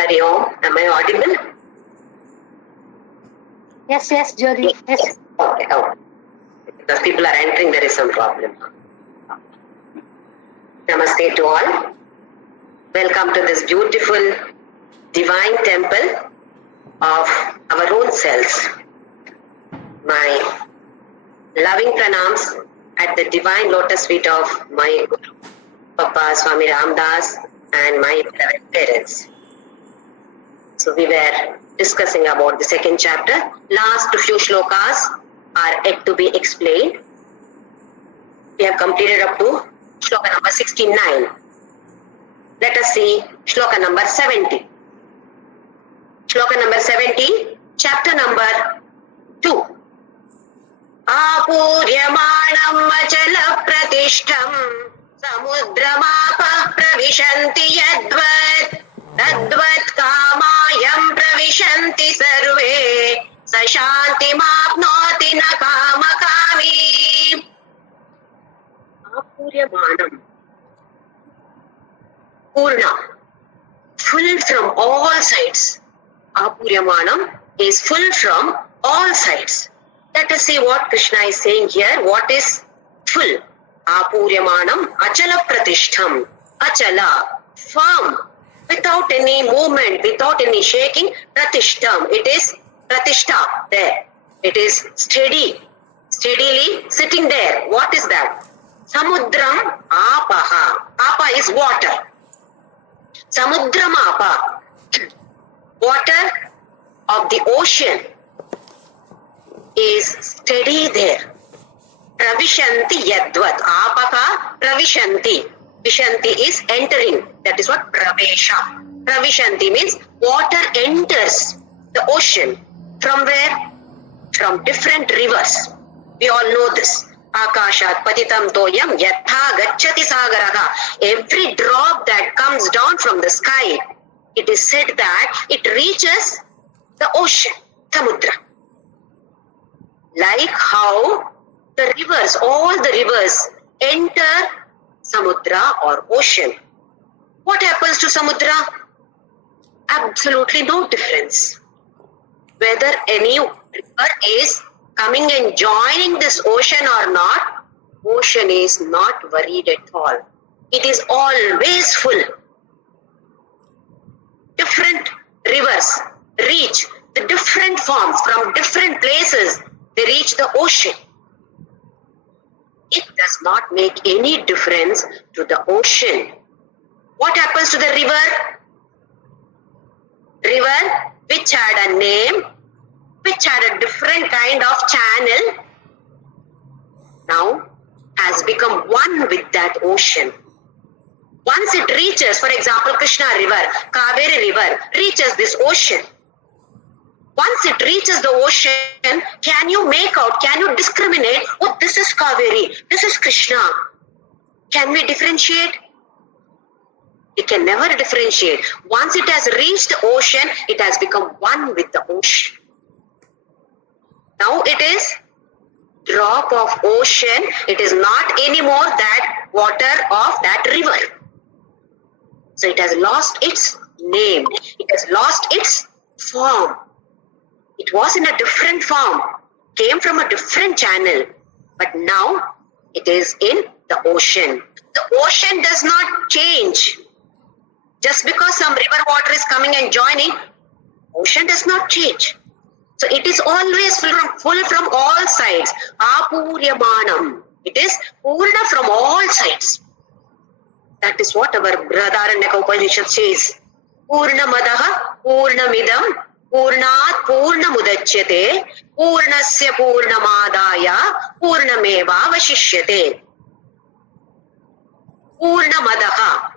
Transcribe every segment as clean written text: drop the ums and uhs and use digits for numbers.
Hari Om, am I audible? Yes, Jyoti. Yes. Okay. Because people are entering, there is some problem. Namaste to all. Welcome to this beautiful divine temple of our own selves. My loving pranams at the divine lotus feet of my Guru, Papa Swami Ramdas, and my beloved parents. So we were discussing about the second chapter. Last few shlokas are yet to be explained. We have completed up to shloka number 69. Let us see shloka number 70. Shloka number 70, chapter number 2. Apuryamanam achala pratishtham samudramapah pravishanti yadvat tadvat kamayam pravishanti sarve sashanti mapnoti na kamakami. Apuryamanam, Purna, full from all sides. Apuryamanam is full from all sides. Let us see what Krishna is saying here. What is full? Apuryamanam achala pratishtham. Achala, firm, without any movement, without any shaking. Pratishtham, it is pratishta there. It is steady, steadily sitting there. What is that? Samudram apaha. Apa is water. Samudram apa, water of the ocean, is steady there. Pravishanti yadvat. Apaka pravishanti. Vishanti is entering. That is what pravesha. Pravishanti means water enters the ocean. From where? From different rivers. We all know this. Akashat patitam toyam yatha gacchati sagaraha. Every drop that comes down from the sky, it is said that it reaches the ocean, samudra. Like how the rivers, all the rivers enter samudra or ocean. What happens to samudra? Absolutely no difference. Whether any river is coming and joining this ocean or not, ocean is not worried at all. It is always full. Different rivers reach the different forms from different places. They reach the ocean. It does not make any difference to the ocean. What happens to the river? River which had a name, which had a different kind of channel, now has become one with that ocean. Once it reaches, for example, Krishna river, Kaveri river, reaches this ocean. Once it reaches the ocean, can you make out, can you discriminate, oh, this is Kaveri, this is Krishna. Can we differentiate? We can never differentiate. Once it has reached the ocean, it has become one with the ocean. Now it is drop of ocean. It is not anymore that water of that river. So it has lost its name. It has lost its form. It was in a different form, came from a different channel, but now it is in the ocean. The ocean does not change. Just because some river water is coming and joining, ocean does not change. So it is always full from all sides. Apuryamanam. It is purna from all sides. That is what our Brihadaranyaka Upanishad says. Purnamadaha purnamidam purnat purnamudachyate purnasya purnamadaya purnameva vashishyate. Purnamadaha.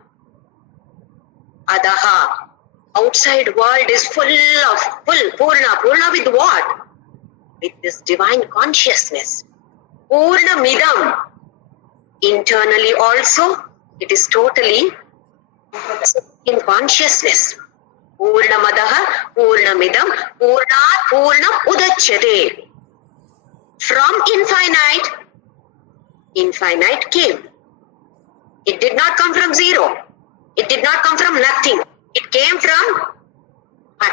Adaha. Outside world is full, Purna with what? With this divine consciousness. Purna midam. Internally also, it is totally in consciousness. Purna madaha, Purna midam, Purnat Purnam udachyate. From infinite came. It did not come from zero. It did not come from nothing. It came from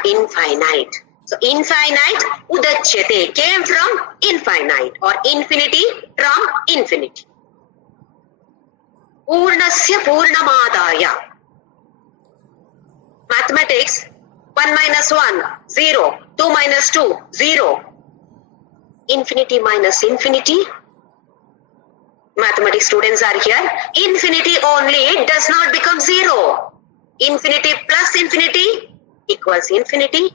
Infinite. So infinite, udachyate, came from infinite, or infinity from infinity. Purnasya purnamadaya. Mathematics, 1 minus 1, 0. 2 minus 2, 0. Infinity minus infinity. Mathematics students are here. Infinity only does not become 0. Infinity plus infinity equals infinity.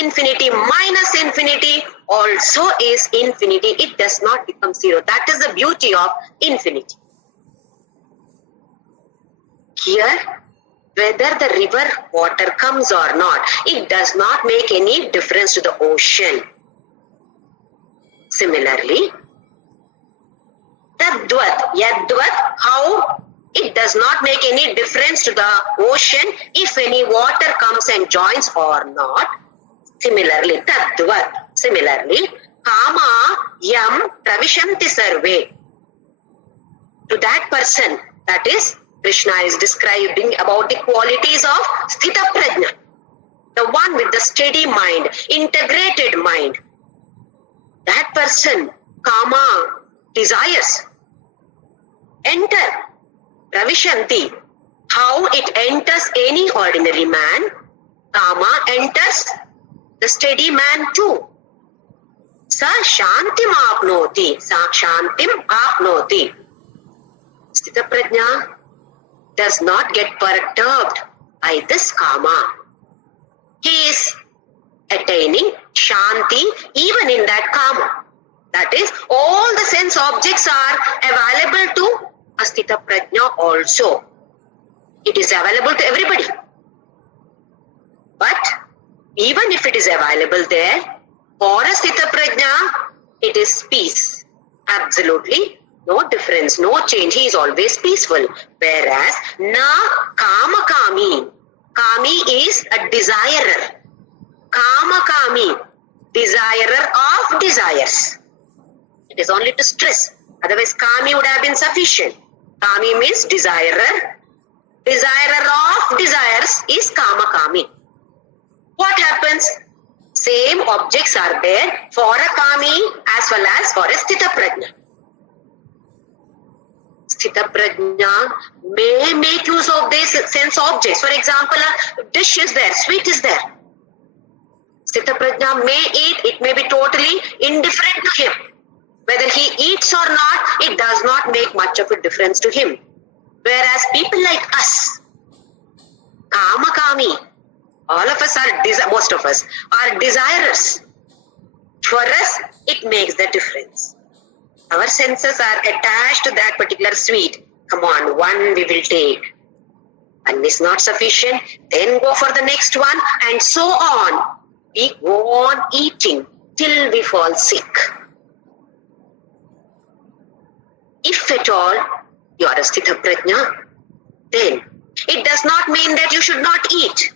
Infinity minus infinity also is infinity. It does not become 0. That is the beauty of infinity. Here, whether the river water comes or not, it does not make any difference to the ocean. Similarly, Tadvat, Yadvat, how it does not make any difference to the ocean if any water comes and joins or not. Similarly, Tadvat, similarly, Kama Yam Pravishanti Sarve. To that person, that is, Krishna is describing about the qualities of Sthita Prajna, the one with the steady mind, integrated mind. That person, Kama, desires, enter, Pravishanti. How it enters any ordinary man, Kama enters the steady man too. Sa shantim apnoti, sa shantim apnoti. Sthita Prajna does not get perturbed by this Kama. He is attaining Shanti even in that Kama. That is, all the sense objects are available to Asthita Prajna also. It is available to everybody. But even if it is available there, for Asthita Prajna, it is peace. Absolutely no difference, no change. He is always peaceful. Whereas, na kama kami. Kami is a desirer. Kama kami, desirer of desires. It is only to stress. Otherwise, kami would have been sufficient. Kami means desirer. Desirer of desires is kama kami. What happens? Same objects are there for a kami as well as for a sthita prajna. Sthita prajna may make use of these sense objects. For example, a dish is there, sweet is there. Sthita prajna may eat, it may be totally indifferent to him. Whether he eats or not, it does not make much of a difference to him. Whereas people like us, kama kami, all of us are, most of us are desirers. For us, it makes the difference. Our senses are attached to that particular sweet. Come on, one we will take. One is not sufficient, then go for the next one, and so on. We go on eating till we fall sick. If at all you are a sthita prajna, then it does not mean that you should not eat.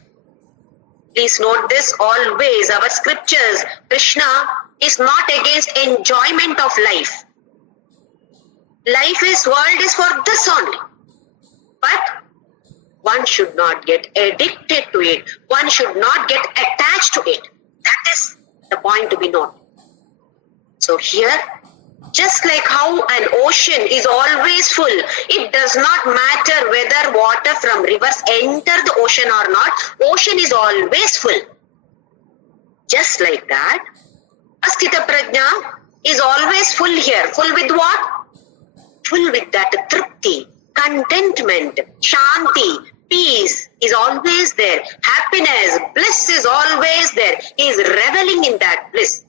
Please note this always. Our scriptures, Krishna is not against enjoyment of life. World is for this only. But one should not get addicted to it. One should not get attached to it. That is the point to be noted. So here, just like how an ocean is always full, it does not matter whether water from rivers enter the ocean or not, ocean is always full. Just like that, Asthita Prajna is always full here. Full with what? Full with that tripti, contentment, shanti, peace is always there. Happiness, bliss is always there. He is reveling in that bliss.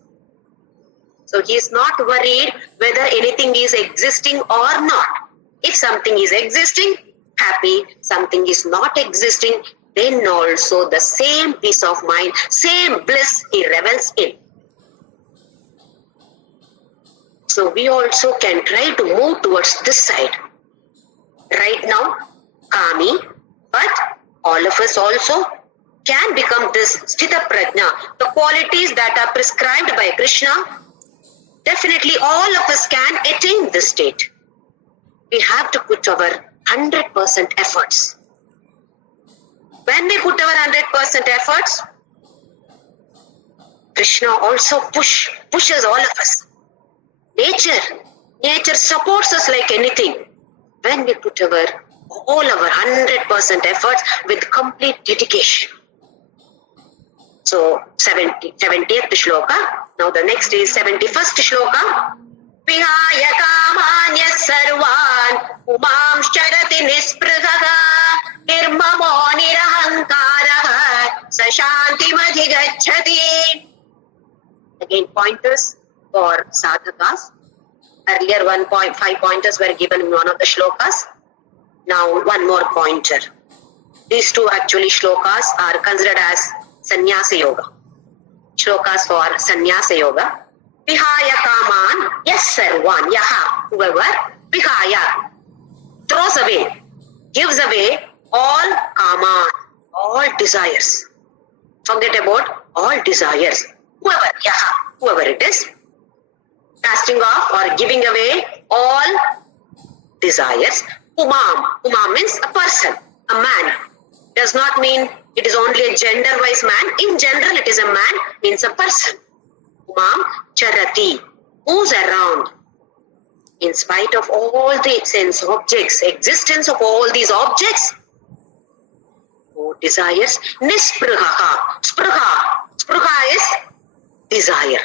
So he is not worried whether anything is existing or not. If something is existing, happy. Something is not existing, then also the same peace of mind, same bliss he revels in. So we also can try to move towards this side. Right now, kami, but all of us also can become this sthita prajna. The qualities that are prescribed by Krishna, definitely all of us can attain this state. We have to put our 100% efforts. When we put our 100% efforts, Krishna also pushes all of us. Nature supports us like anything. When we put all our 100% efforts with complete dedication. So 70th shloka. Now the next is 71st shloka. Vihaya kamanya sarvan umam sharati nispragaha nirmamo nirahankaraha sashanti madhigacchati. Again, pointers for sadhakas. Earlier 5 pointers were given in one of the shlokas. Now one more pointer. These two actually shlokas are considered as sannyasa yoga. Shlokas for sannyasa yoga. Vihaya kaman, yes sarvan, yaha, whoever, vihaya, throws away, gives away all kaman, all desires. Forget about all desires. Whoever, yaha, whoever it is, casting off or giving away all desires. Umam means a person, a man. Does not mean it is only a gender-wise man. In general, it is a man, means a person. Umam charati, moves around. In spite of all the sense objects, existence of all these objects, desires, nispragaha. Spruha is desire.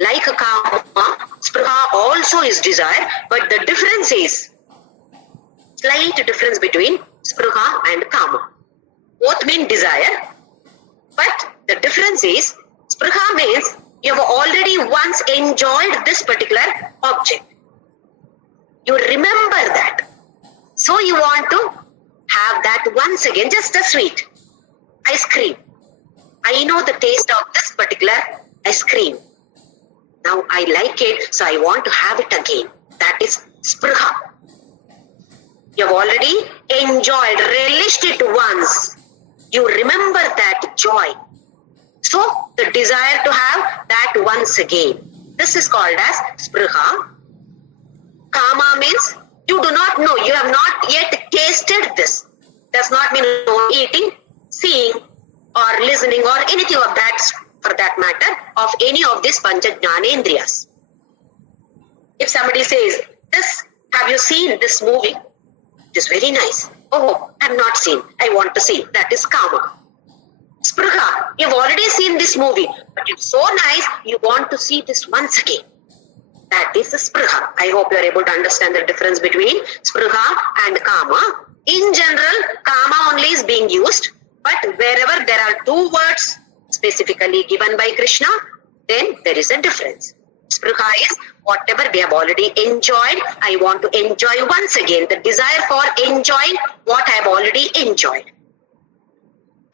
Like a kama, spruha also is desire, but the difference is, slight difference between spruha and kama. Both mean desire, but the difference is, spruha means you have already once enjoyed this particular object. You remember that. So you want to have that once again, just a sweet ice cream. I know the taste of this particular ice cream. Now I like it, so I want to have it again. That is spruha. You have already enjoyed, relished it once. You remember that joy. So the desire to have that once again. This is called as spruha. Kama means you do not know, you have not yet tasted this. Does not mean no eating, seeing or listening or anything of that, for that matter, of any of these pancha jnanendriyas. If somebody says, have you seen this movie? It is very nice. Oh, I have not seen. I want to see. That is kama. Spruha, you have already seen this movie, but it's so nice, you want to see this once again. That is the spruha. I hope you are able to understand the difference between spruha and kama. In general, kama only is being used, but wherever there are two words specifically given by Krishna, then there is a difference. Spruha is whatever we have already enjoyed, I want to enjoy once again. The desire for enjoying what I have already enjoyed.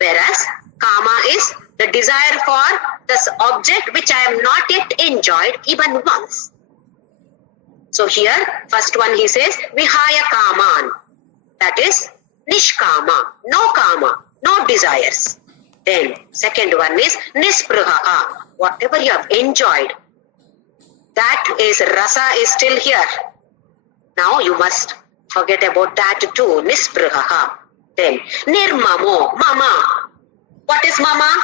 Whereas kama is the desire for this object which I have not yet enjoyed even once. So here, first one he says, vihaya kaman. That is nishkama, no kama, no desires. Then second one is nispragaha. Whatever you have enjoyed, that is rasa is still here. Now you must forget about that too, nispragaha. Then nirmamo, mama. What is mama?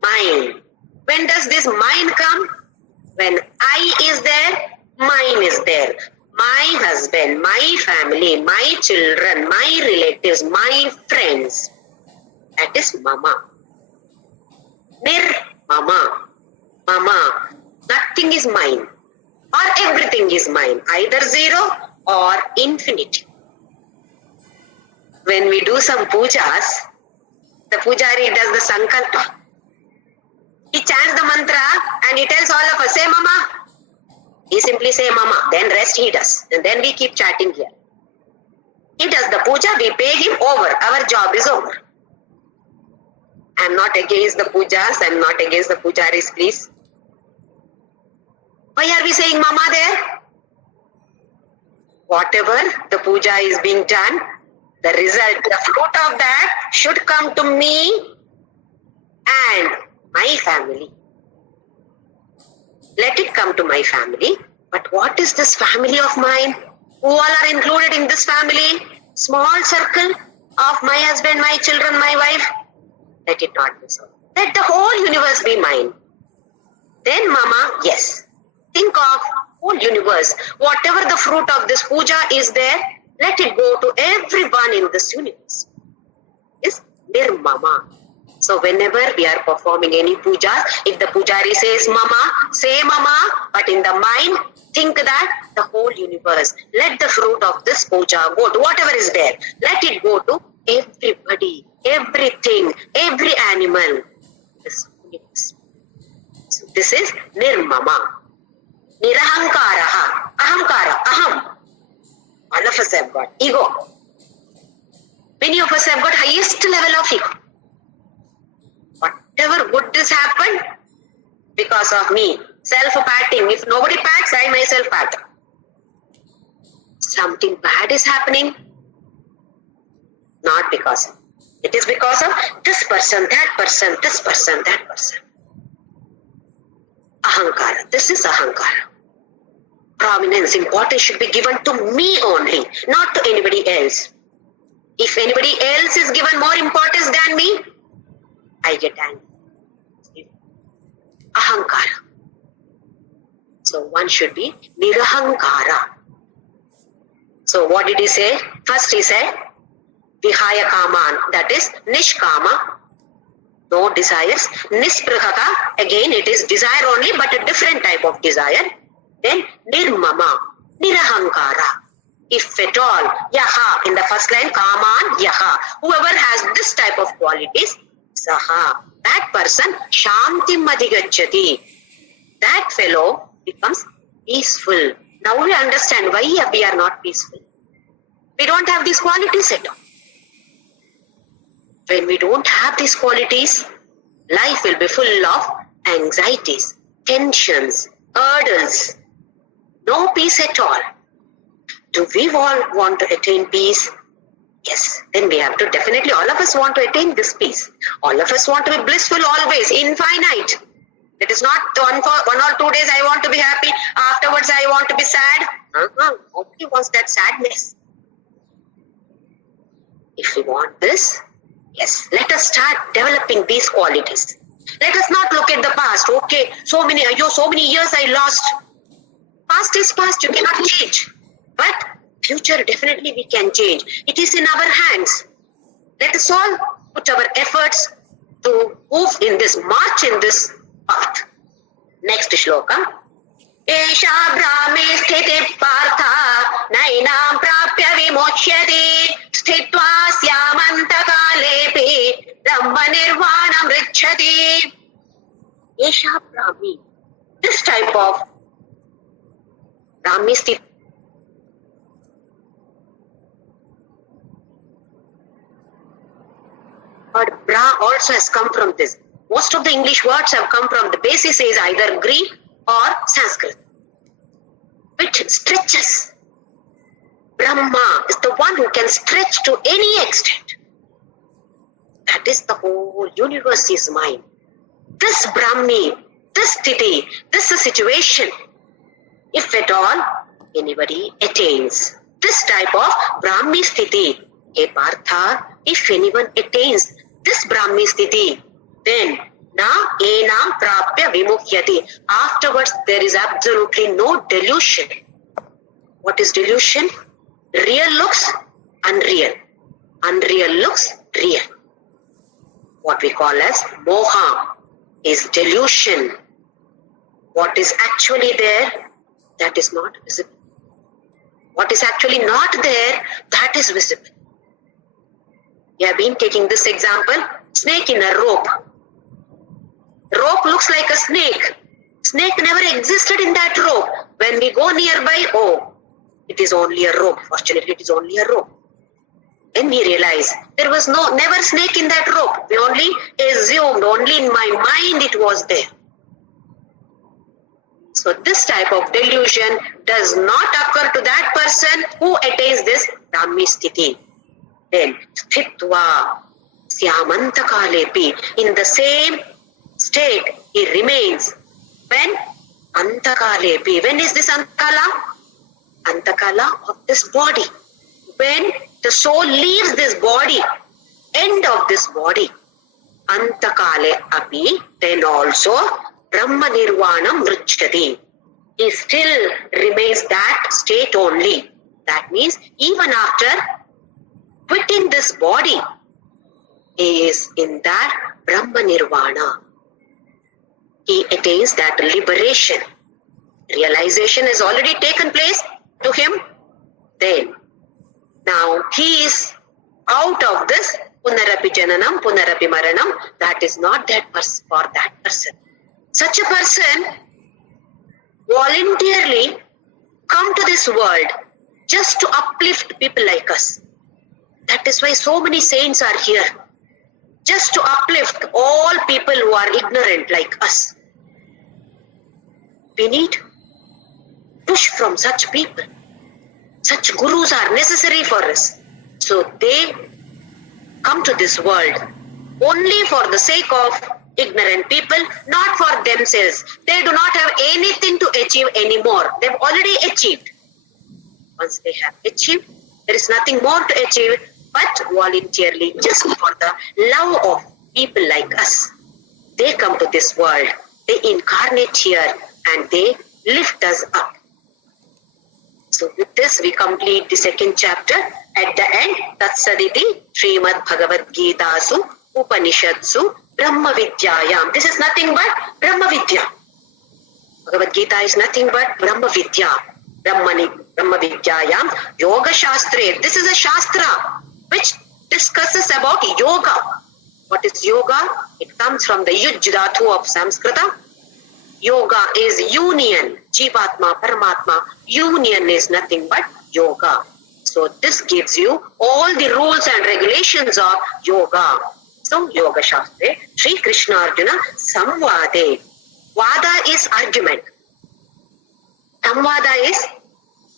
Mine. When does this mine come? When I is there, mine is there. My husband, my family, my children, my relatives, my friends. That is mama. Mama. Mama. Nothing is mine. Or everything is mine. Either zero or infinity. When we do some pujas, the pujari does the sankalpa. He chants the mantra and he tells all of us, say mama. He simply say mama, then rest he does. And then we keep chatting here. He does the puja, we pay him over. Our job is over. I am not against the pujas, I am not against the pujaris, please. Why are we saying mama there? Whatever the puja is being done, the result, the fruit of that should come to me and my family. Let it come to my family. But what is this family of mine? Who all are included in this family? Small circle of my husband, my children, my wife. Let it not be so. Let the whole universe be mine. Then mama, yes. Think of whole universe. Whatever the fruit of this puja is there, let it go to everyone in this universe. Is nirmama. So whenever we are performing any puja, if the pujari says mama, say mama, but in the mind, think that the whole universe, let the fruit of this puja go to whatever is there. Let it go to everybody, everything, every animal. This universe. So this is nirmama. Nirahankaraha. Ahamkara. Aham. All of us have got ego. Many of us have got highest level of ego. Whatever good has happened, because of me. Self-patting. If nobody pats, I myself pat. Something bad is happening, not because of. It is because of this person, that person, this person, that person. Ahankara. This is ahankara. Prominence, importance should be given to me only, not to anybody else. If anybody else is given more importance than me, I get angry. Ahankara. So one should be nirahankara. So what did he say? First he said, vihaya kaman, that is nishkama, no desires. Nisprahaka, again it is desire only, but a different type of desire. Then nirmama, nirahankara. If at all, yaha, in the first line, kaman, yaha. Whoever has this type of qualities, saha, that person, shantim adhigacchati. That fellow becomes peaceful. Now we understand why we are not peaceful. We don't have these qualities at all. When we don't have these qualities, life will be full of anxieties, tensions, hurdles. No peace at all. Do we all want to attain peace? Yes. Then we have to definitely, all of us want to attain this peace. All of us want to be blissful always, infinite. It is not one or 2 days I want to be happy, afterwards I want to be sad. Nobody wants that sadness. If we want this, yes, let us start developing these qualities. Let us not look at the past. Okay, so many years I lost. Past is past, you cannot change. But future, definitely we can change. It is in our hands. Let us all put our efforts to move in this, march in this path. Next shloka. KESHAVRAJ sthite partha nainam prapya vimochyati sthitva syamantakaalepi brahma nirvanam richati. KESHAVRAJ. This type of Brahmi sthiti. But Bra also has come from this. Most of the English words have come from the basis is either Greek or Sanskrit, which stretches. Brahma is the one who can stretch to any extent. That is the whole universe is mine. This Brahmi, this Sthiti, this is a situation. If at all anybody attains this type of Brahmi Sthiti, hey Partha, if anyone attains this Brahmi Sthiti, then na enam prapya vimukhyati. Afterwards, there is absolutely no delusion. What is delusion? Real looks unreal. Unreal looks real. What we call as moha is delusion. What is actually there, that is not visible. What is actually not there, that is visible. We have been taking this example, snake in a rope. Rope looks like a snake. Snake never existed in that rope. When we go nearby, oh, it is only a rope. Fortunately, it is only a rope. Then we realize there was never snake in that rope. We only assumed, only in my mind it was there. So this type of delusion does not occur to that person who attains this Brahmi Sthiti. Then, sthitva syamantakaalepi, in the same state he remains. When? Antakalepi. When is this antakala? Antakala of this body. When the soul leaves this body, end of this body. Antakale api, then also Brahma Nirvanam Vrichyati. He still remains that state only. That means even after quitting this body, he is in that Brahma Nirvana. He attains that liberation. Realization has already taken place to him. Then, now he is out of this Punarapi Jananam, Punarapi Maranam. That is not that for that person. Such a person voluntarily come to this world just to uplift people like us. That is why so many saints are here. Just to uplift all people who are ignorant like us. We need push from such people. Such gurus are necessary for us. So they come to this world only for the sake of ignorant people, not for themselves. They do not have anything to achieve anymore. They've already achieved. Once they have achieved, there is nothing more to achieve but voluntarily, just for the love of people like us. They come to this world, they incarnate here and they lift us up. So with this we complete the second chapter. At the end, Tatsaditi Srimad Bhagavadgita Su Upanishadsu Brahma Vidyayam. This is nothing but Brahma Vidya. Bhagavad Gita is nothing but Brahma Vidya. Brahma Vidyayam Yoga Shastre. This is a Shastra which discusses about yoga. What is yoga? It comes from the Yuj Dhatu of Sanskrita. Yoga is union. Jivatma, Paramatma. Union is nothing but yoga. So this gives you all the rules and regulations of yoga. So Yoga Shastre, Sri Krishna Arjuna Samvade. Vada is argument. Samvada is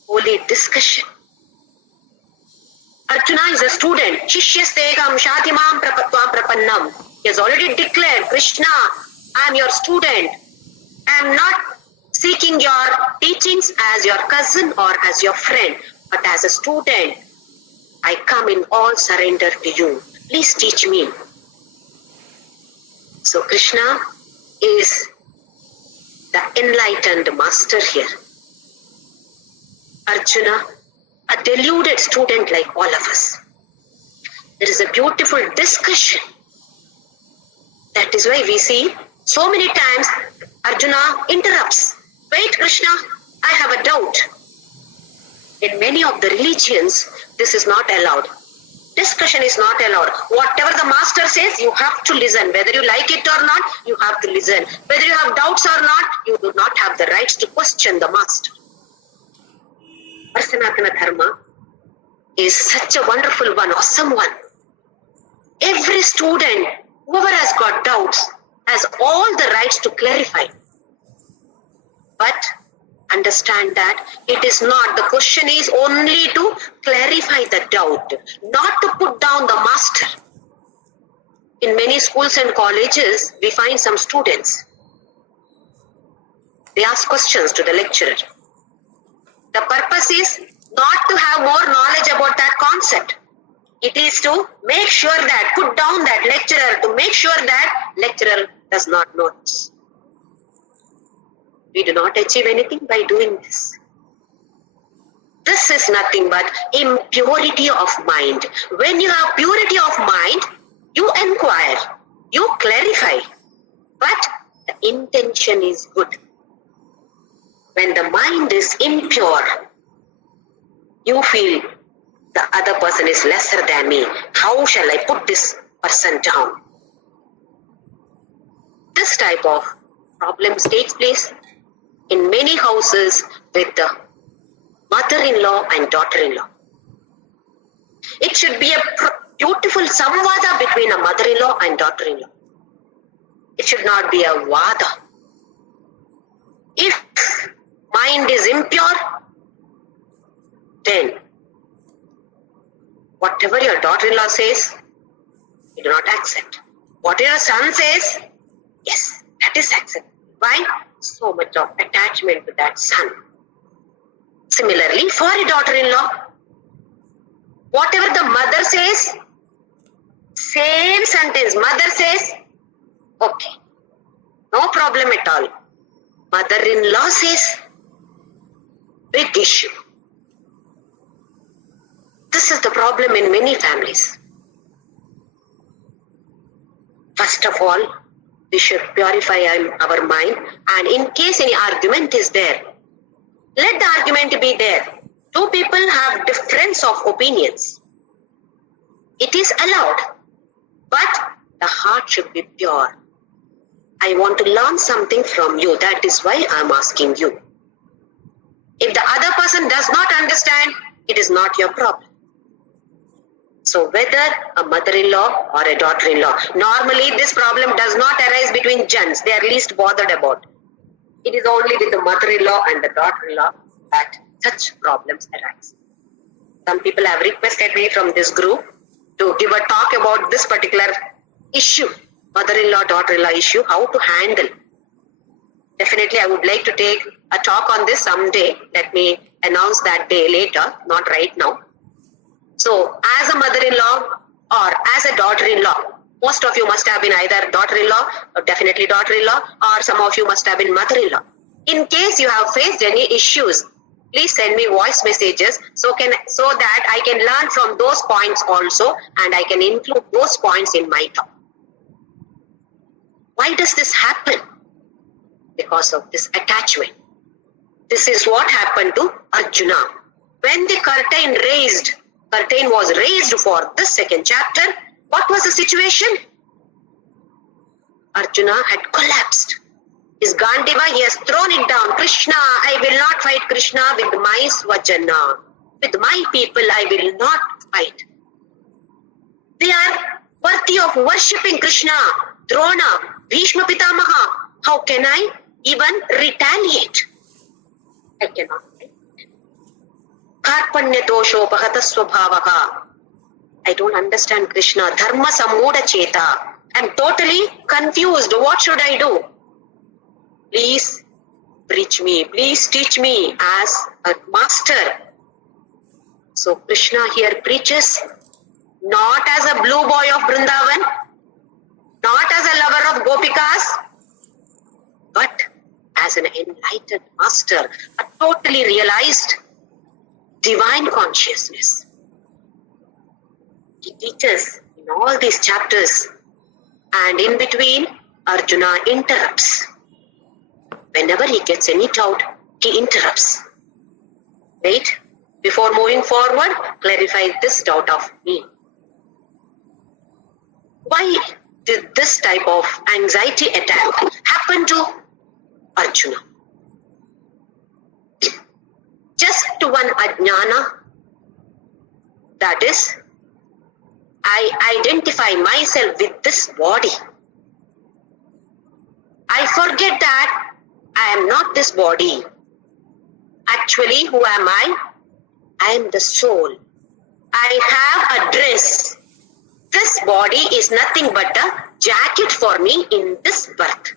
holy discussion. Arjuna is a student. Shishyastegam shatimam prapatvam prapannam. He has already declared, Krishna, I am your student. I am not seeking your teachings as your cousin or as your friend, but as a student. I come in all surrender to you. Please teach me. So Krishna is the enlightened master here. Arjuna, a deluded student like all of us. There is a beautiful discussion. That is why we see so many times Arjuna interrupts. Wait, Krishna, I have a doubt. In many of the religions, this is not allowed. Discussion is not allowed. Whatever the master says, you have to listen. Whether you like it or not, you have to listen. Whether you have doubts or not, you do not have the right to question the master. Sanatana Dharma is such a wonderful one, awesome one. Every student, whoever has got doubts, has all the rights to clarify. But understand that it is not, the question is only to clarify the doubt, not to put down the master. In many schools and colleges, we find some students. They ask questions to the lecturer. The purpose is not to have more knowledge about that concept. It is to make sure that, put down that lecturer, to make sure that lecturer does not know this. We do not achieve anything by doing this. This is nothing but impurity of mind. When you have purity of mind, you inquire, you clarify, but the intention is good. When the mind is impure, you feel the other person is lesser than me. How shall I put this person down? This type of problems takes place in many houses with the mother-in-law and daughter-in-law. It should be a beautiful samvada between a mother-in-law and daughter-in-law. It should not be a vada. If mind is impure, then whatever your daughter-in-law says, you do not accept. What your son says, yes, that is accepted. Why? So much of attachment to that son. Similarly, for a daughter-in-law, whatever the mother says, same sentence, mother says, okay, no problem. problem at all. Mother-in-law says, big issue. This is the problem in many families. First of all, we should purify our mind, and in case any argument is there, let the argument be there. Two people have difference of opinions. It is allowed, but the heart should be pure. I want to learn something from you. That is why I am asking you. If the other person does not understand, it is not your problem. So whether a mother-in-law or a daughter-in-law, normally this problem does not arise between gens. They are least bothered about. It is only with the mother-in-law and the daughter-in-law that such problems arise. Some people have requested me from this group to give a talk about this particular issue, mother-in-law, daughter-in-law issue, how to handle. Definitely I would like to take a talk on this someday. Let me announce that day later, not right now. So as a mother-in-law or as a daughter-in-law, most of you must have been either daughter-in-law or definitely daughter-in-law, or some of you must have been mother-in-law. In case you have faced any issues, please send me voice messages so that I can learn from those points also, and I can include those points in my talk. Why does this happen? Because of this attachment. This is what happened to Arjuna. When the curtain was raised for this second chapter, what was the situation? Arjuna had collapsed. His Gandiva, he has thrown it down. Krishna, I will not fight Krishna with my swajana. With my people, I will not fight. They are worthy of worshipping Krishna. Drona, Bhishma Pitamaha. How can I even retaliate? I cannot. Karpanya dosho bhagata swabhavaha. I don't understand Krishna. Dharma sammuda cheta. I'm totally confused. What should I do? Please preach me. Please teach me as a master. So Krishna here preaches not as a blue boy of Vrindavan, not as a lover of Gopikas, but as an enlightened master, a totally realized divine consciousness. He teaches in all these chapters, and in between, Arjuna interrupts. Whenever he gets any doubt, he interrupts. Wait, before moving forward, clarify this doubt of me. Why did this type of anxiety attack happen to Arjuna? Just to one ajnana, that is, I identify myself with this body. I forget that I am not this body. Actually, who am I? I am the soul. I have a dress. This body is nothing but a jacket for me in this birth.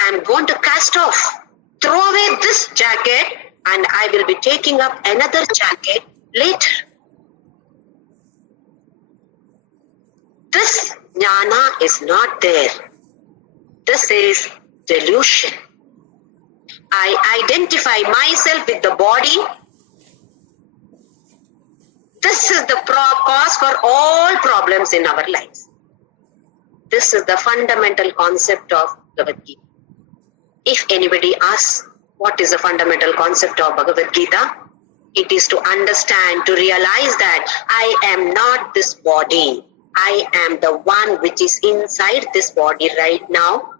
I am going to cast off, throw away this jacket, and I will be taking up another jacket later. This jnana is not there. This is delusion. I identify myself with the body. This is the cause for all problems in our lives. This is the fundamental concept of Bhagavadgita. If anybody asks what is the fundamental concept of Bhagavadgita, it is to understand, to realize that I am not this body. I am the one which is inside this body right now.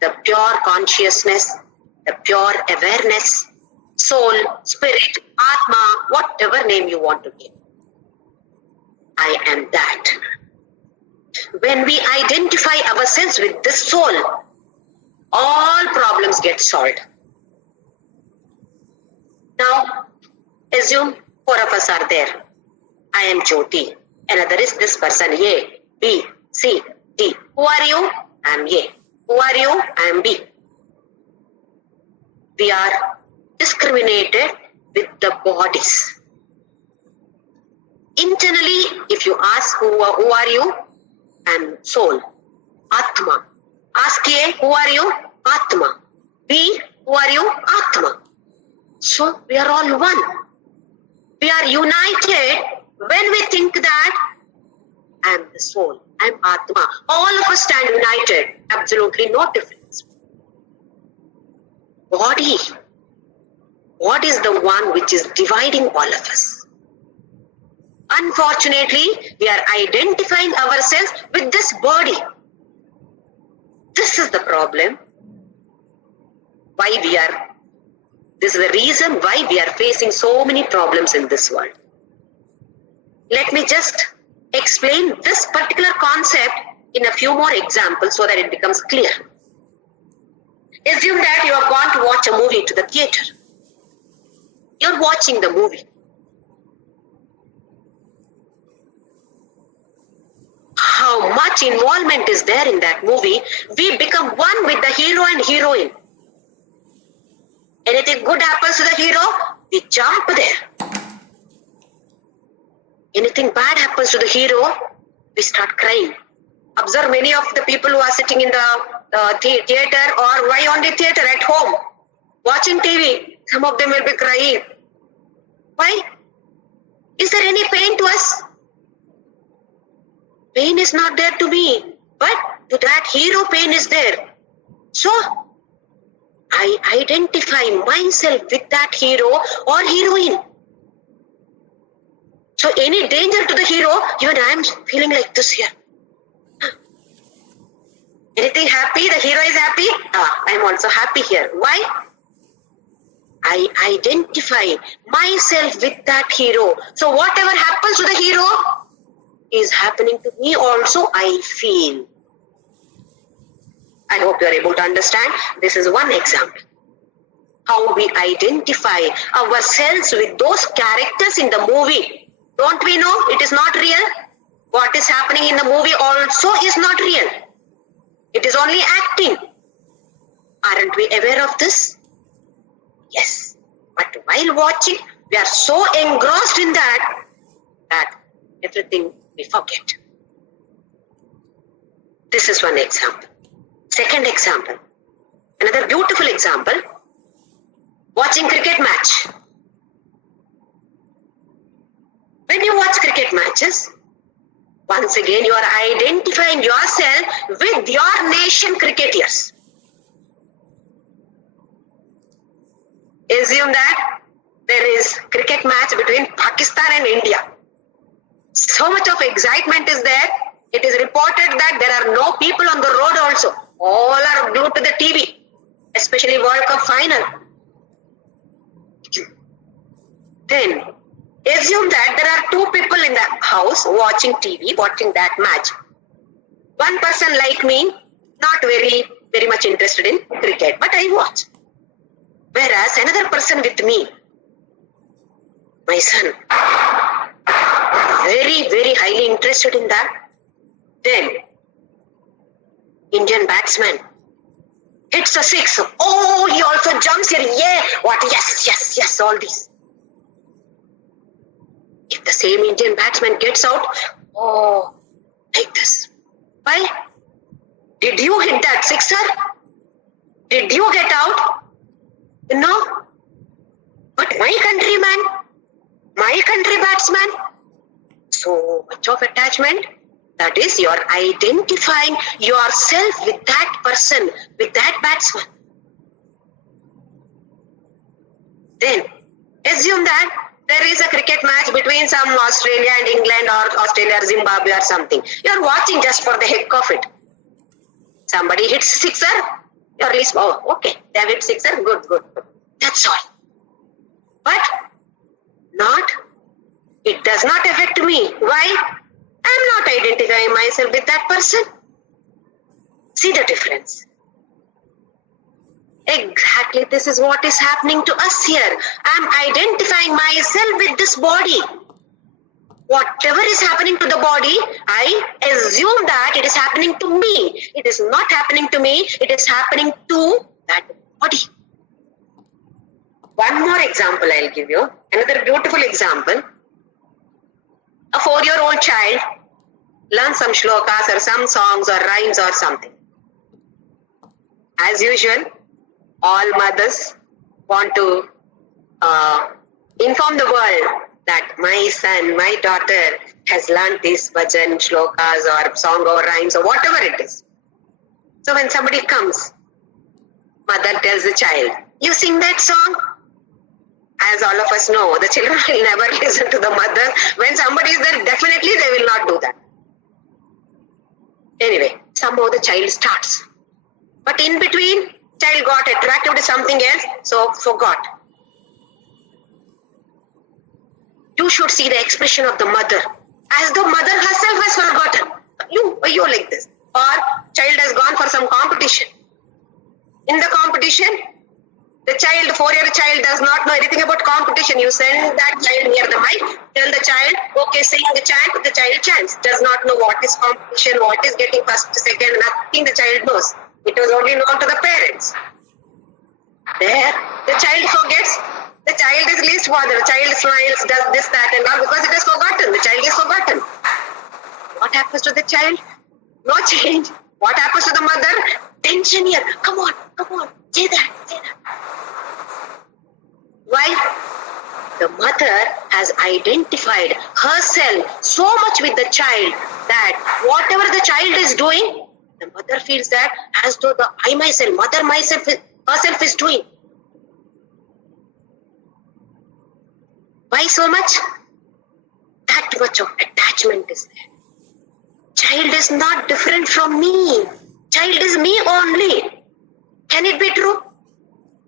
The pure consciousness, the pure awareness, soul, spirit, Atma, whatever name you want to give. I am that. When we identify ourselves with this soul, all problems get solved. Now, assume four of us are there. I am JYOTHI. Another is this person, A, B, C, D. Who are you? I am A. Who are you? I am B. We are discriminated with the bodies. Internally, if you ask who are you? I am soul, Atma. Ask A, who are you? Atma. B, who are you? Atma. So we are all one. We are united when we think that I am the soul, I am Atma. All of us stand united. Absolutely no difference. Body. What is the one which is dividing all of us? Unfortunately, we are identifying ourselves with this body. This is the problem. This is the reason why we are facing so many problems in this world. Let me just explain this particular concept in a few more examples so that it becomes clear. Assume that you have gone to watch a movie to the theater. You're watching the movie. How much involvement is there in that movie? We become one with the hero and heroine. Anything good happens to the hero, we jump there. Anything bad happens to the hero, we start crying. Observe many of the people who are sitting in the theater, or why only theater, at home, watching TV. Some of them will be crying. Why? Is there any pain to us? Pain is not there to me, but to that hero pain is there. So, I identify myself with that hero or heroine. So any danger to the hero, even I am feeling like this here. Anything happy, the hero is happy, I am also happy here. Why? I identify myself with that hero. So whatever happens to the hero is happening to me also, I feel. I hope you are able to understand. This is one example. How we identify ourselves with those characters in the movie. Don't we know it is not real? What is happening in the movie also is not real. It is only acting. Aren't we aware of this? Yes. But while watching, we are so engrossed in that everything we forget. This is one example. Second example. Another beautiful example. Watching cricket match. When you watch cricket matches, once again you are identifying yourself with your nation cricketers. Assume that there is cricket match between Pakistan and India. So much of excitement is there. It is reported that there are no people on the road also. All are glued to the TV, especially World Cup final. Then, assume that there are two people in the house watching TV, watching that match. One person like me, not very much interested in cricket, but I watch. Whereas another person with me, my son, very highly interested in that. Then, Indian batsman hits a six. Oh, he also jumps here. Yeah, what? Yes, all these. If the same Indian batsman gets out, oh, like this. Why? Did you hit that sixer? Did you get out? No. But my countryman, my country batsman, so much of attachment. That is, you are identifying yourself with that person, with that batsman. Then, assume that there is a cricket match between some Australia and England, or Australia or Zimbabwe or something. You are watching just for the heck of it. Somebody hits sixer, you are listening. Oh, okay, they have hit sixer, good. That's all. But it does not affect me. Why? I am not identifying myself with that person. See the difference? Exactly, this is what is happening to us here. I am identifying myself with this body. Whatever is happening to the body, I assume that it is happening to me. It is not happening to me, it is happening to that body. One more example I'll give you. Another beautiful example. A 4-year-old child learns some shlokas or some songs or rhymes or something. As usual, all mothers want to inform the world that my son, my daughter has learned these bhajan, shlokas or song or rhymes or whatever it is. So when somebody comes, mother tells the child, you sing that song? As all of us know, the children will never listen to the mother. When somebody is there, definitely they will not do that. Anyway, somehow the child starts. But in between, child got attracted to something else, so forgot. You should see the expression of the mother, as though mother herself has forgotten. You like this. Or child has gone for some competition. In the competition, the child, 4-year child does not know anything about competition. You send that child near the mic, tell the child, okay, sing the chant, the child chants. Does not know what is competition, what is getting first, second, nothing the child knows. It was only known to the parents. There, the child forgets. The child is least bothered. The child smiles, does this, that and all because it is forgotten. The child is forgotten. What happens to the child? No change. What happens to the mother? Tension here. Come on, say that. Why? The mother has identified herself so much with the child that whatever the child is doing, the mother feels that as though mother herself is doing. Why so much? That much of attachment is there. Child is not different from me. Child is me only. Can it be true?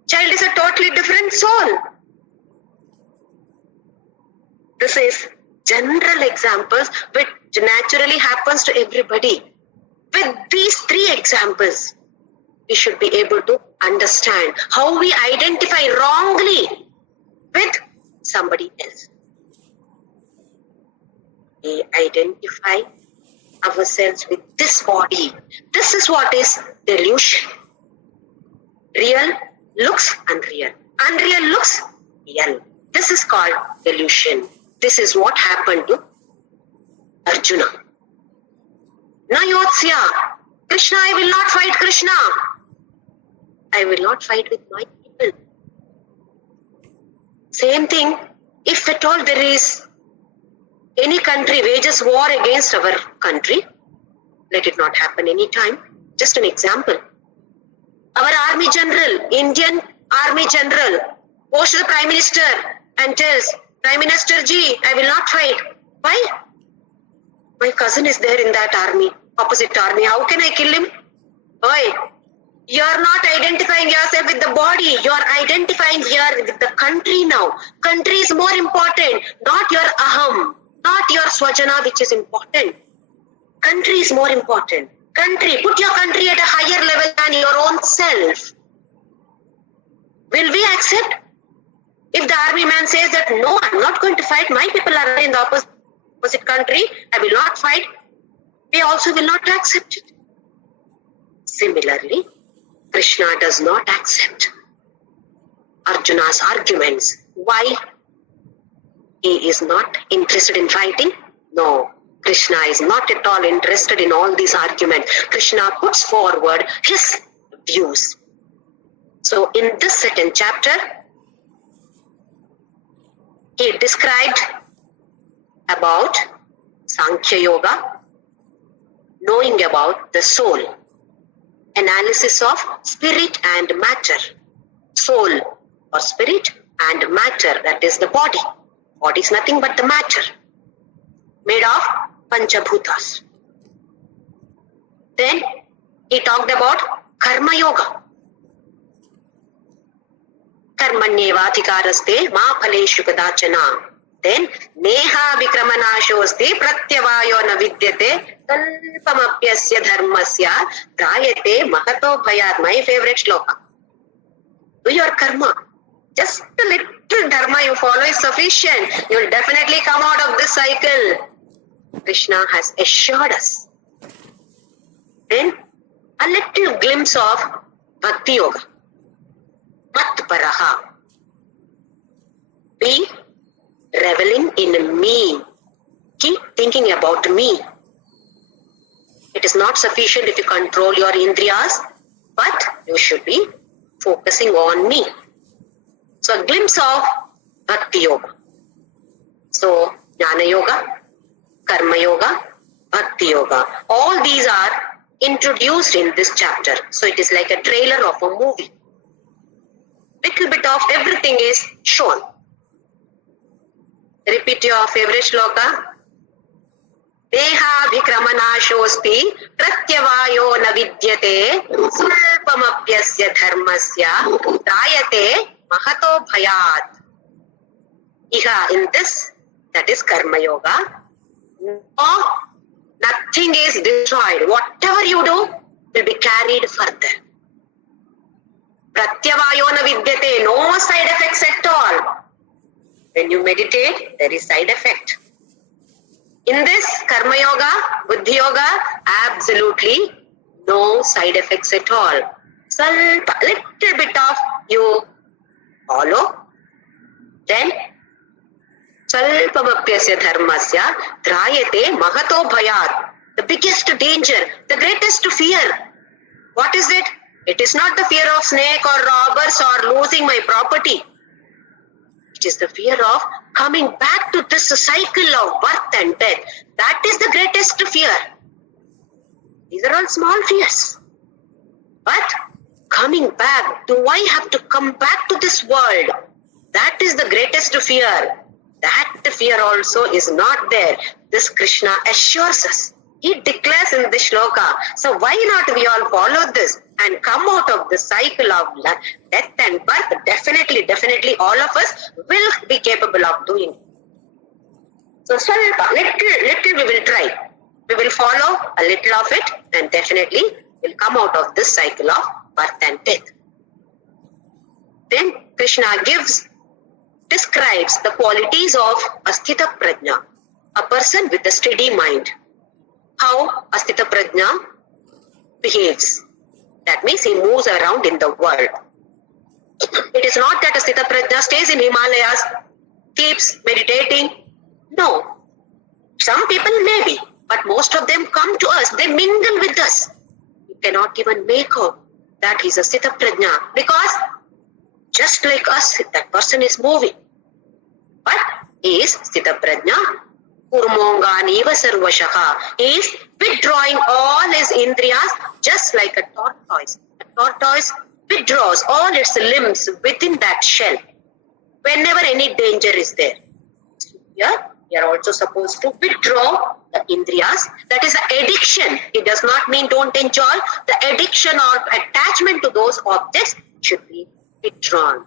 Child is a totally different soul. This is general examples which naturally happens to everybody. With these 3 examples, we should be able to understand how we identify wrongly with somebody else. We identify ourselves with this body. This is what is delusion. Real looks unreal. Unreal looks real. This is called delusion. This is what happened to Arjuna. Nayotsya. Krishna, I will not fight Krishna. I will not fight with my people. Same thing, if at all there is any country wages war against our country, let it not happen any time. Just an example. Our army general, Indian army general, goes to the Prime Minister and tells, Prime Minister ji, I will not fight. Why? My cousin is there in that army, opposite army. How can I kill him? Oi, you are not identifying yourself with the body. You are identifying here with the country now. Country is more important, not your aham, not your swajana, which is important. Country is more important. Country, put your country at a higher level than your own self. Will we accept? If the army man says that, no, I'm not going to fight, my people are in the opposite country, I will not fight, we also will not accept it. Similarly, Krishna does not accept Arjuna's arguments. Why? He is not interested in fighting? No. Krishna is not at all interested in all these arguments. Krishna puts forward his views. So in this second chapter, he described about Sankhya Yoga, knowing about the soul, analysis of spirit and matter. Soul or spirit and matter, that is the body. Body is nothing but the matter, made of Panchabhutas. Then he talked about Karma Yoga. Karmanyevadhikaraste ma phaleshu kadachana. Then Neha vikramanashosti pratyavayo na vidyate kalpamapyasya dharmasya trayate mahato bhayat. My favorite shloka. Do your karma. Just a little dharma you follow is sufficient. You will definitely come out of this cycle. Krishna has assured us. Then a little glimpse of Bhakti Yoga. Matparaha. Be reveling in me. Keep thinking about me. It is not sufficient if you control your indriyas. but you should be focusing on me. So a glimpse of Bhakti Yoga. So Jnana Yoga, Karma Yoga, Bhakti Yoga. All these are introduced in this chapter. So it is like a trailer of a movie. Little bit of everything is shown. Repeat your favorite shloka. देहाभिक्रमनाशोऽस्ति प्रत्यवायो न विद्यते स्वल्पमप्यस्य धर्मस्य त्रायते महतो भयात्. Iha, in this, that is karma yoga. No, nothing is destroyed. Whatever you do will be carried further. Pratyavayo na vidyate, no side effects at all. When you meditate, there is side effect. In this karma yoga, buddhi yoga, absolutely no side effects at all. Salpa, little bit of you follow, then Salpamapyasya dharmasya trayate mahato bhayat. The biggest danger, the greatest fear. What is it? It is not the fear of snake or robbers or losing my property. It is the fear of coming back to this cycle of birth and death. That is the greatest fear. These are all small fears. But coming back, do I have to come back to this world? That is the greatest fear. That fear also is not there. This Krishna assures us. He declares in this shloka. So why not we all follow this and come out of the cycle of death and birth? Definitely all of us will be capable of doing it. So little we will try. We will follow a little of it and definitely will come out of this cycle of birth and death. Then Krishna describes the qualities of Asthita Prajna, a person with a steady mind. How Asthita Prajna behaves. That means he moves around in the world. It is not that Asthita Prajna stays in Himalayas, keeps meditating. No. Some people may be, but most of them come to us. They mingle with us. You cannot even make out that he's a Asthita Prajna because just like us, that person is moving. But he is Sthita Prajna. Kurmonganiva sarvashaha. He is withdrawing all his indriyas just like a tortoise. A tortoise withdraws all its limbs within that shell whenever any danger is there. So here, we are also supposed to withdraw the indriyas. That is the addiction. It does not mean don't enjoy. The addiction or attachment to those objects should be withdrawn.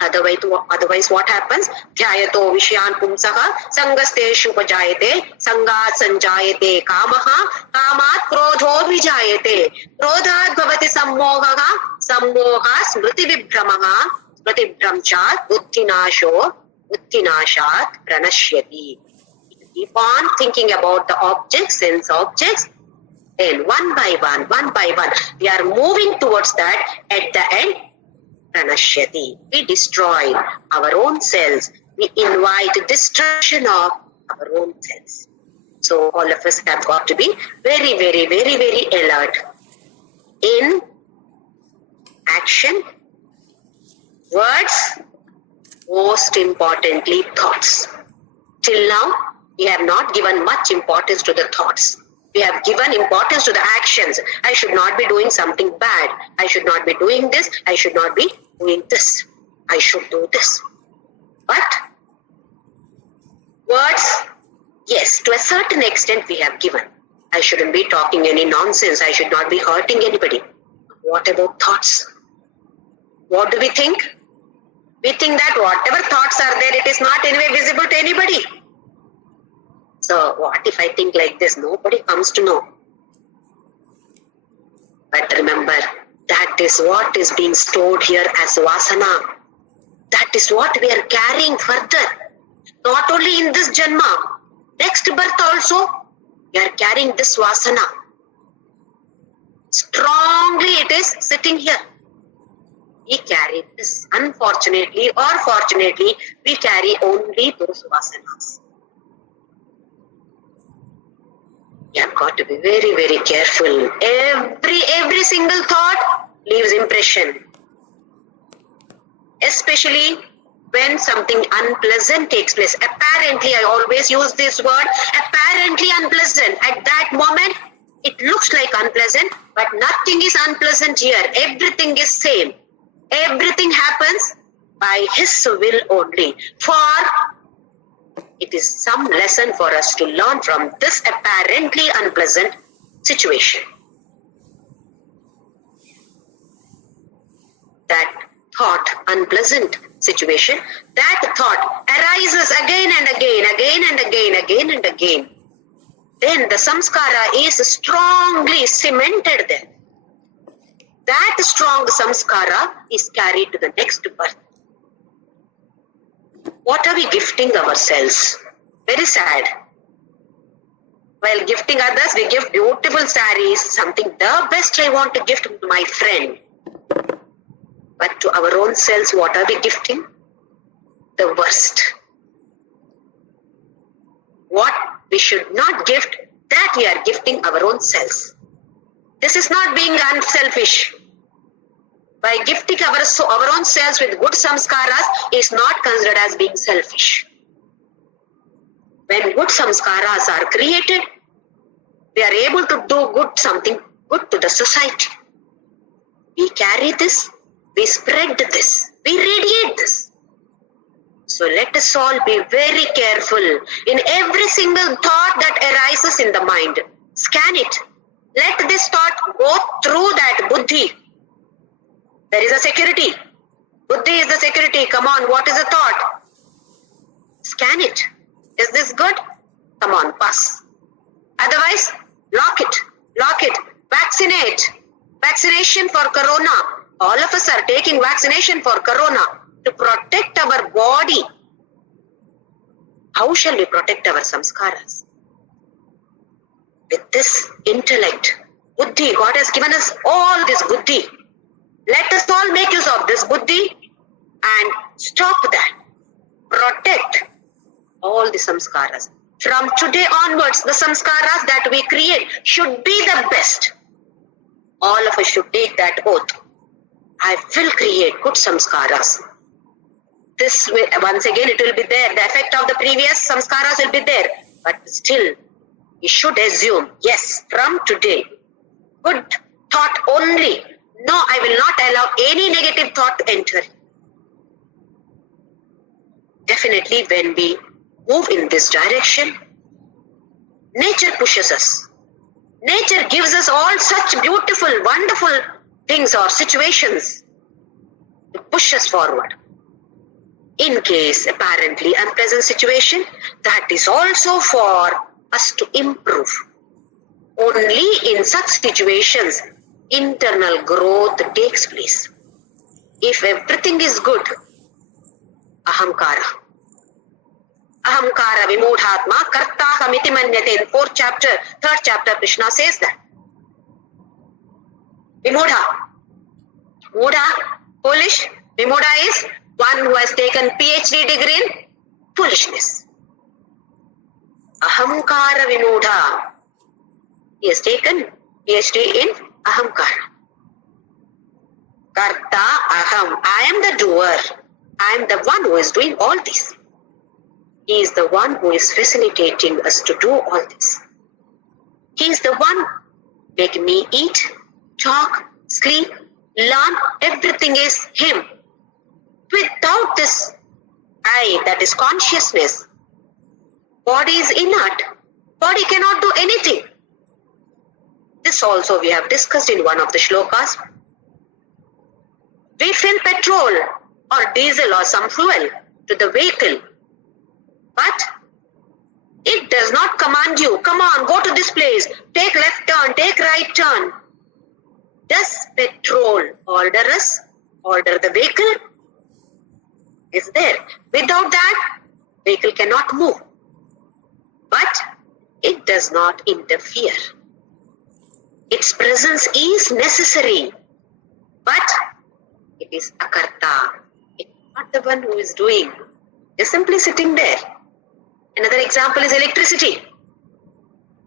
Otherwise what happens? Dhyayato vishyan pumsaha sangasteshu pajayate sangat sanjayate kamaha kamat krodho vijayate krodhat bhavati sammohaha sammoha smriti vibhramaha smriti vibhramchat buddhinashat pranashyati. You keep on thinking about the objects, sense objects, and one by one, we are moving towards that. At the end, Pranashyati. We destroy our own selves. We invite destruction of our own selves. So all of us have got to be very alert in action, words, most importantly thoughts. Till now, we have not given much importance to the thoughts. We have given importance to the actions. I should not be doing something bad. I should not be doing this. I should not be doing this. I should do this. But words, yes, to a certain extent we have given. I shouldn't be talking any nonsense. I should not be hurting anybody. What about thoughts? What do we think? We think that whatever thoughts are there, it is not anyway visible to anybody. So what if I think like this? Nobody comes to know. But remember, that is what is being stored here as vasana. That is what we are carrying further. Not only in this janma, next birth also, we are carrying this vasana. Strongly it is sitting here. We carry this. Unfortunately or fortunately, we carry only those vasanas. You have got to be very careful. Every single thought leaves impression. Especially when something unpleasant takes place. Apparently, I always use this word, apparently unpleasant. At that moment, it looks like unpleasant, but nothing is unpleasant here. Everything is same. Everything happens by His will only. For it is some lesson for us to learn from this apparently unpleasant situation. That thought, unpleasant situation, that thought arises again and again. Then the samskara is strongly cemented there. That strong samskara is carried to the next birth. What are we gifting ourselves? Very sad. While gifting others, we give beautiful sarees, something the best I want to gift to my friend. But to our own selves, what are we gifting? The worst. What we should not gift, that we are gifting our own selves. This is not being unselfish. By gifting our own selves with good samskaras is not considered as being selfish. When good samskaras are created, we are able to do something good to the society. We carry this, we spread this, we radiate this. So let us all be very careful in every single thought that arises in the mind. Scan it. Let this thought go through that buddhi. There is a security. Buddhi is the security. Come on, what is the thought? Scan it. Is this good? Come on, pass. Otherwise, lock it. Lock it. Vaccinate. Vaccination for corona. All of us are taking vaccination for corona to protect our body. How shall we protect our samskaras? With this intellect, buddhi, God has given us all this buddhi. Let us all make use of this buddhi and stop that. Protect all the samskaras. From today onwards, the samskaras that we create should be the best. All of us should take that oath. I will create good samskaras. This will, once again, it will be there. The effect of the previous samskaras will be there. But still, we should assume, yes, from today, good thought only. No, I will not allow any negative thought to enter. Definitely, when we move in this direction, nature pushes us. Nature gives us all such beautiful, wonderful things or situations to push us forward. In case apparently unpleasant situation, that is also for us to improve. Only in such situations, internal growth takes place. If everything is good, ahamkara. Ahamkara vimodhatma kartahamiti manyate. In 4th chapter, 3rd chapter, Krishna says that. Vimodha. Mudha, foolish. Vimodha is one who has taken PhD degree in foolishness. Ahamkara vimodha. He has taken PhD in ahamkara. Karta aham. I am the doer. I am the one who is doing all this. He is the one who is facilitating us to do all this. He is the one making me eat, talk, sleep, learn. Everything is Him. Without this I, that is consciousness, body is inert. Body cannot do anything. This also we have discussed in one of the shlokas. We fill petrol or diesel or some fuel to the vehicle, but it does not command you, come on, go to this place, take left turn, take right turn. Does petrol order us, order the vehicle? Is there. Without that, vehicle cannot move. But it does not interfere. Its presence is necessary, but it is akarta. It is not the one who is doing. It is simply sitting there. Another example is electricity.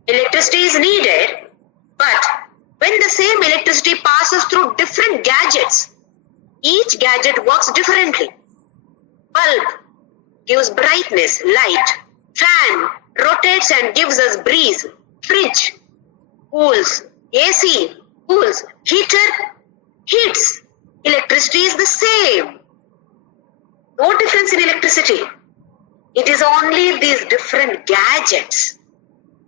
Electricity is needed, but when the same electricity electricity passes through different gadgets. Each gadget works differently. Bulb gives brightness, light. Fan rotates and gives us breeze. Fridge cools. AC cools. Heater heats. Electricity is the same. No difference in electricity. It is only these different gadgets.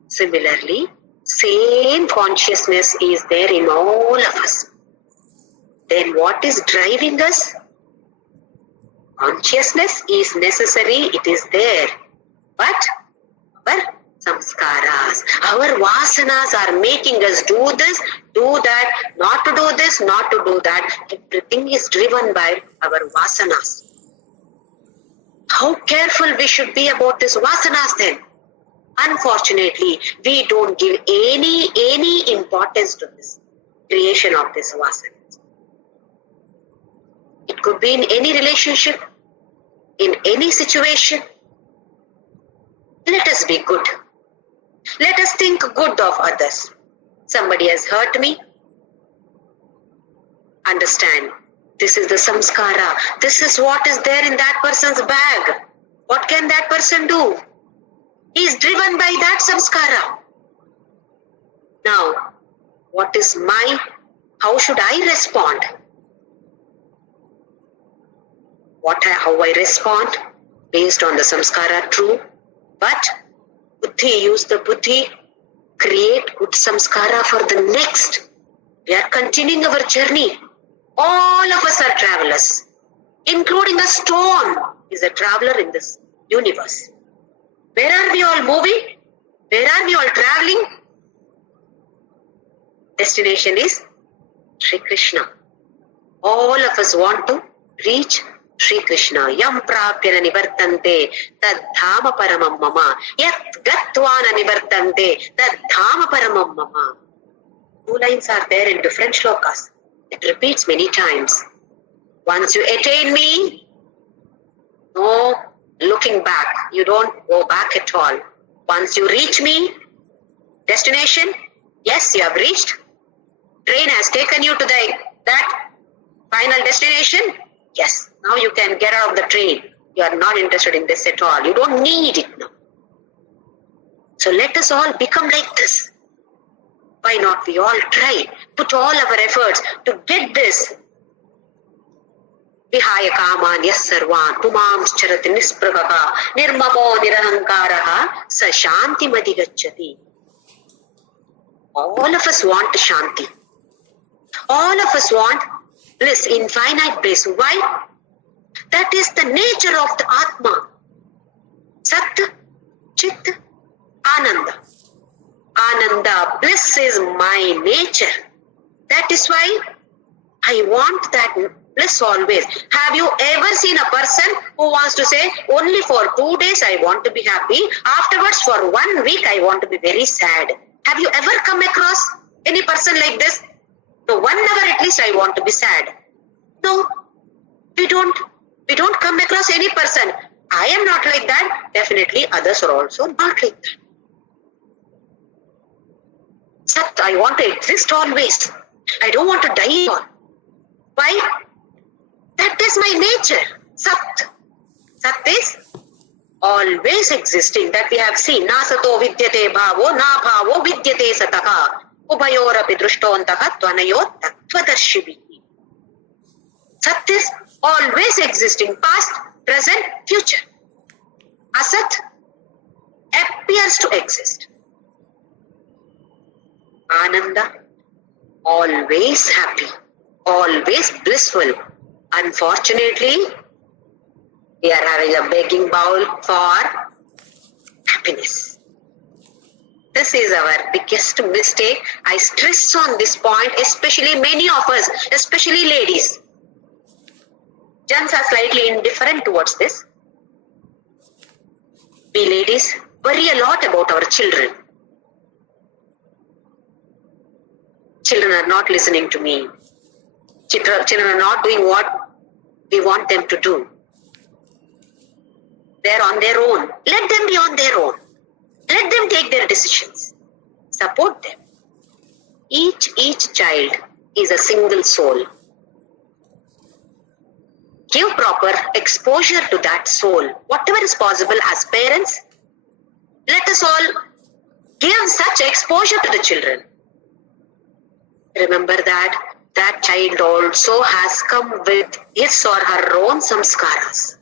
Similarly, same consciousness is there in all of us. Then what is driving us? Consciousness is necessary, it is there. But our samskaras, our vasanas are making us do this, do that, not to do this, not to do that. Everything is driven by our vasanas. How careful we should be about this vasanas then? Unfortunately, we don't give any importance to this creation of this vasanas. It could be in any relationship, in any situation. Let us be good. Let us think good of others. Somebody has hurt me. Understand, this is the samskara. This is what is there in that person's bag. What can that person do? He is driven by that samskara. Now, how should I respond? How I respond? Based on the samskara, true. But buddhi, use the buddhi, create good samskara for the next. We are continuing our journey. All of us are travelers, including a stone is a traveler in this universe. Where are we all moving? Where are we all traveling? Destination is Sri Krishna. All of us want to reach Sri Krishna. Yam prapyana nivartante tad dhama paramam mama. Yat gatvana nivartante tad dhama paramam mama. 2 lines are there in different shlokas. It repeats many times. Once you attain me, no looking back. You don't go back at all. Once you reach me, destination, yes, you have reached. Train has taken you to that final destination. Yes, now you can get out of the train. You are not interested in this at all. You don't need it now. So let us all become like this. Why not we all try, put all our efforts to get this. Vihaya kaman yas sarvan pumam charati nispravaha nirmamo nirahankaraha sa shanti madhigacchati. All of us want shanti. All of us want bliss, infinite bliss. Why? That is the nature of the Atma. Sat, Chit, Ananda. Ananda, bliss is my nature. That is why I want that bliss always. Have you ever seen a person who wants to say, only for 2 days I want to be happy, afterwards for 1 week I want to be very sad? Have you ever come across any person like this? No, 1 hour at least I want to be sad. No, we don't come across any person. I am not like that. Definitely others are also not like that. Sat, I want to exist always. I don't want to die all. Why? That is my nature. Sat. Sat is always existing. That we have seen. Na sato vidyate bhavo, na bhavo vidyate sataka. Ubayorapi drushtontaha tvanayot tattvadarshibhi. Sat is always existing. Past, present, future. Asat appears to exist. Ananda, always happy, always blissful. Unfortunately, we are having a begging bowl for happiness. This is our biggest mistake. I stress on this point, especially many of us, especially ladies. Gents are slightly indifferent towards this. We ladies worry a lot about our children. Children are not listening to me. Children are not doing what we want them to do. They are on their own. Let them be on their own. Let them take their decisions. Support them. Each child is a single soul. Give proper exposure to that soul. Whatever is possible as parents, let us all give such exposure to the children. Remember that that child also has come with his or her own samskaras.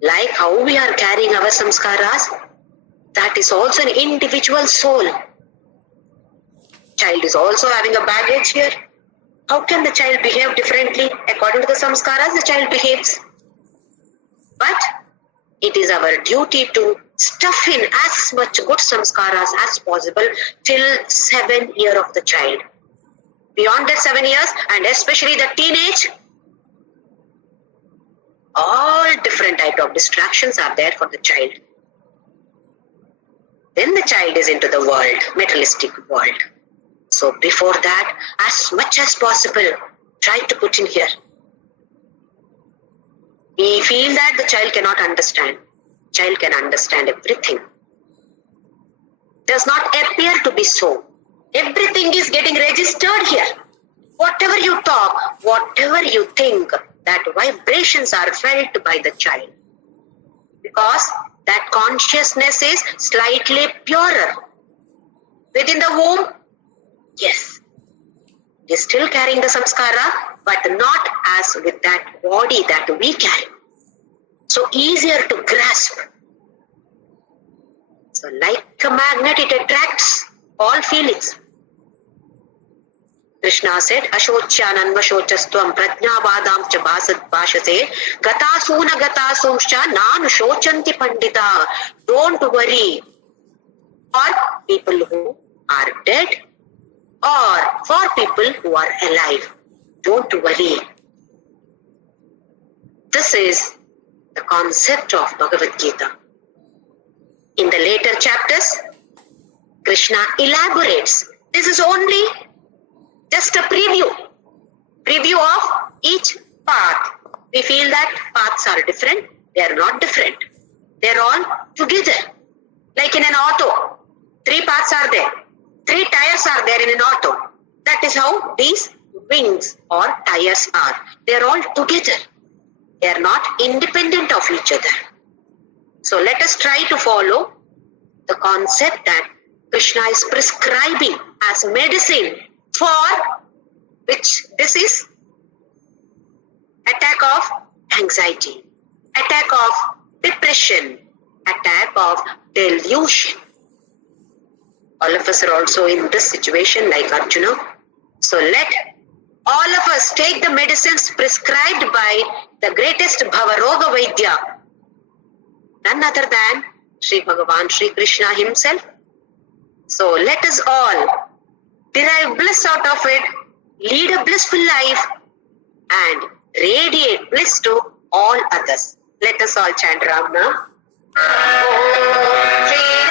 Like how we are carrying our samskaras, that is also an individual soul. Child is also having a baggage here. How can the child behave differently? According to the samskaras, the child behaves. But it is our duty to stuff in as much good samskaras as possible till 7 years of the child. Beyond that 7 years, and especially the teenage, all different type of distractions are there for the child. Then the child is into the world, materialistic world. So before that, as much as possible, try to put in here. We feel that the child cannot understand. Child can understand everything. Does not appear to be so. Everything is getting registered here. Whatever you talk, whatever you think, that vibrations are felt by the child. Because that consciousness is slightly purer. Within the womb, yes, it is still carrying the samskara, but not as with that body that we carry. So easier to grasp. So like a magnet, it attracts all feelings. Krishna said, Ashocyananvashocastvam prajnavadam cha bhashase gatasuna gatasumscha nanu shochanti pandita. Don't worry for people who are dead or for people who are alive. Don't worry. This is the concept of Bhagavadgita. In the later chapters, Krishna elaborates. This is only just a preview of each path. We feel that paths are different. They are not different. They are all together. Like in an auto, 3 paths are there. 3 tires are there in an auto. That is how these wings or tires are. They are all together. They are not independent of each other. So let us try to follow the concept that Krishna is prescribing as medicine for which disease? Attack of anxiety, attack of depression, attack of delusion. All of us are also in this situation like Arjuna. So let all of us take the medicines prescribed by the greatest Bhavaroga Vaidya, none other than Sri Bhagavan, Sri Krishna himself. So let us all derive bliss out of it, lead a blissful life and radiate bliss to all others. Let us all chant Ram Nam. Om Shri